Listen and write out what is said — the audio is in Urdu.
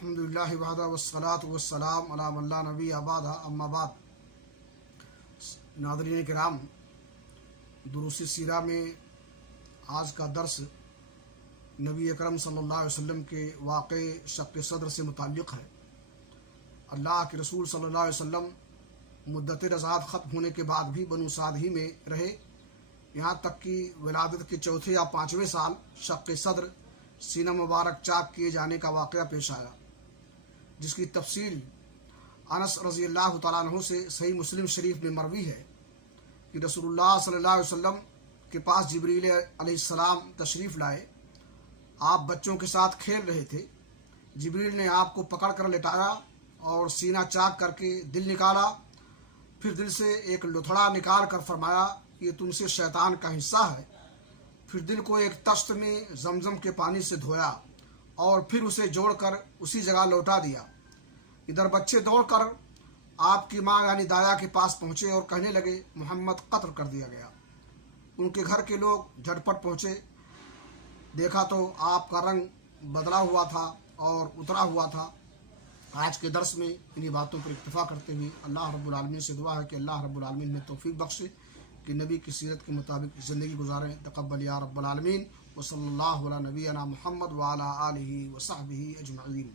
الحمدللہ وحدہ والصلاۃ والسلام علی من لا نبی بعد اما بعد. ناظرین کرام، دروس سیرہ میں آج کا درس نبی اکرم صلی اللہ علیہ وسلم کے واقع شق صدر سے متعلق ہے. اللہ کے رسول صلی اللہ علیہ وسلم مدت رضاعت ختم ہونے کے بعد بھی بنو سعد ہی میں رہے، یہاں تک کہ ولادت کے چوتھے یا پانچویں سال شق صدر سینہ مبارک چاک کیے جانے کا واقعہ پیش آیا، جس کی تفصیل انس رضی اللہ تعالیٰ عنہ سے صحیح مسلم شریف میں مروی ہے کہ رسول اللہ صلی اللہ علیہ وسلم کے پاس جبریل علیہ السلام تشریف لائے. آپ بچوں کے ساتھ کھیل رہے تھے. جبریل نے آپ کو پکڑ کر لٹایا اور سینہ چاک کر کے دل نکالا، پھر دل سے ایک لتھڑا نکال کر فرمایا یہ تم سے شیطان کا حصہ ہے. پھر دل کو ایک تشت میں زمزم کے پانی سے دھویا اور پھر اسے جوڑ کر اسی جگہ لوٹا دیا. ادھر بچے دوڑ کر آپ کی ماں یعنی دایا کے پاس پہنچے اور کہنے لگے محمد قتل کر دیا گیا. ان کے گھر کے لوگ جھٹپٹ پہنچے، دیکھا تو آپ کا رنگ بدلا ہوا تھا اور اترا ہوا تھا. آج کے درس میں انہی باتوں پر اکتفا کرتے ہوئے اللہ رب العالمین سے دعا ہے کہ اللہ رب العالمین میں توفیق بخشے کہ نبی کی سیرت کے مطابق زندگی گزاریں. تقبل یا رب العالمین. وصلی اللہ علی نبینا محمد وعلی آلہ وصحبہ اجمعین.